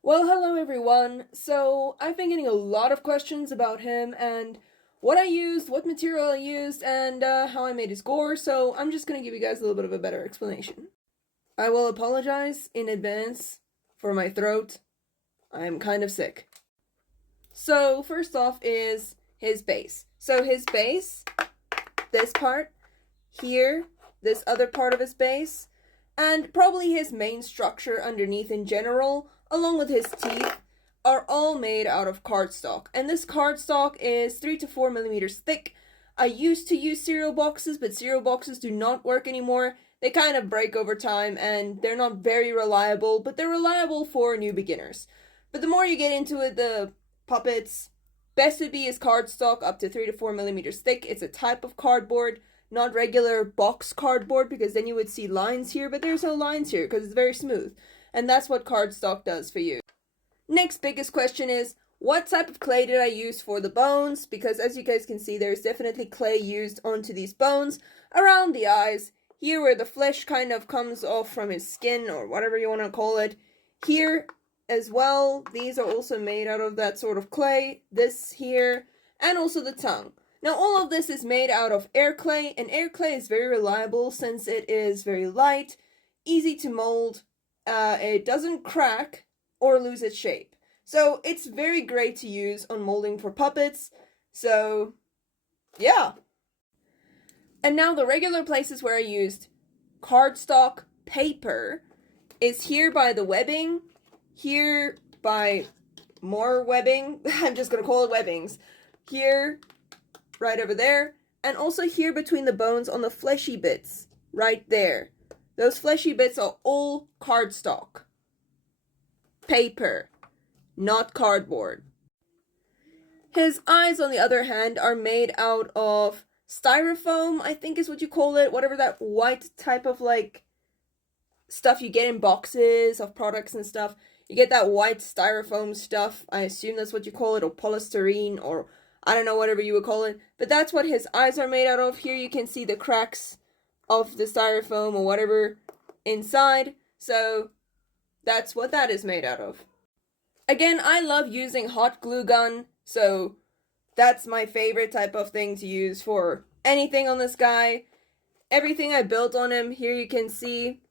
Well, hello everyone. So, I've been getting a lot of questions about him and what I used, what material I used, and how I made his gore, so I'm just gonna give you guys a little bit of a better explanation. I will apologize in advance for my throat. I'm kind of sick. So, first off is his base. So, his base, this part, here, this other part of his base, and probably his main structure underneath in general, along with his teeth, are all made out of cardstock. And this cardstock is 3 to 4 millimeters thick. I used to use cereal boxes, but cereal boxes do not work anymore. They kind of break over time and they're not very reliable, but they're reliable for new beginners. But the more you get into it, the puppets, best would be is cardstock up to 3 to 4 millimeters thick. It's a type of cardboard, not regular box cardboard, because then you would see lines here, but there's no lines here because it's very smooth. And that's what cardstock does for you. Next biggest question is, what type of clay did I use for the bones? Because as you guys can see, there's definitely clay used onto these bones, around the eyes, here where the flesh kind of comes off from his skin, or whatever you want to call it. Here as well, these are also made out of that sort of clay, this here, and also the tongue. Now all of this is made out of air clay, and air clay is very reliable since it is very light, easy to mold, it doesn't crack or lose its shape. So it's very great to use on molding for puppets, so yeah. And now the regular places where I used cardstock paper is here by the webbing, here by more webbing, I'm just gonna call it webbings, here, right over there, and also here between the bones on the fleshy bits, right there. Those fleshy bits are all cardstock. Paper, not cardboard. His eyes, on the other hand, are made out of styrofoam, I think is what you call it, whatever that white type of like stuff you get in boxes of products and stuff. You get that white styrofoam stuff, I assume that's what you call it, or polystyrene, or I don't know, whatever you would call it. But that's what his eyes are made out of. Here you can see the cracks of the styrofoam or whatever inside. So that's what that is made out of. Again, I love using hot glue gun, so that's my favorite type of thing to use for anything on this guy. Everything I built on him, here you can see,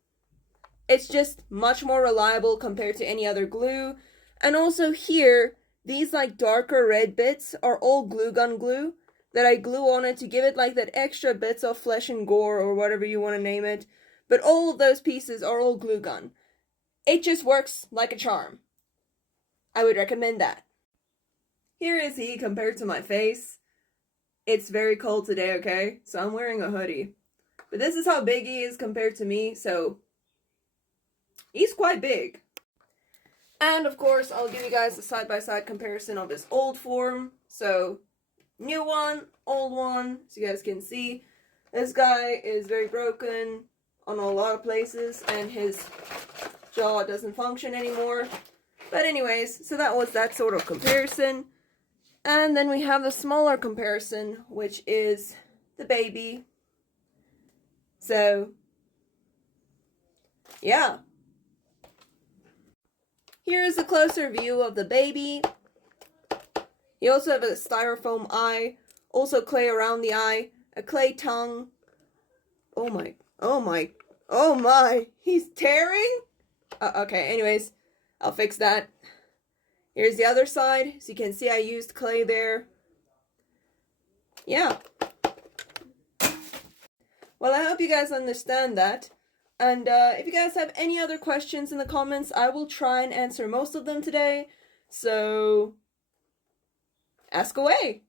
it's just much more reliable compared to any other glue. And also here, these like darker red bits are all glue gun glue that I glue on it to give it like that extra bits of flesh and gore or whatever you want to name it. But all of those pieces are all glue gun. It just works like a charm. I would recommend that. Here is he compared to my face. It's very cold today, okay? So I'm wearing a hoodie. But this is how big he is compared to me, so he's quite big. And of course, I'll give you guys a side-by-side comparison of his old form. So, new one, old one, so you guys can see. This guy is very broken on a lot of places, and his jaw doesn't function anymore. But anyways, so that was that sort of comparison. And then we have the smaller comparison, which is the baby. So, yeah. Here is a closer view of the baby. You also have a styrofoam eye, also clay around the eye, a clay tongue. Oh my, he's tearing? Okay, anyways, I'll fix that. Here's the other side, so you can see I used clay there. Yeah. Well, I hope you guys understand that. And if you guys have any other questions in the comments, I will try and answer most of them today. So, ask away.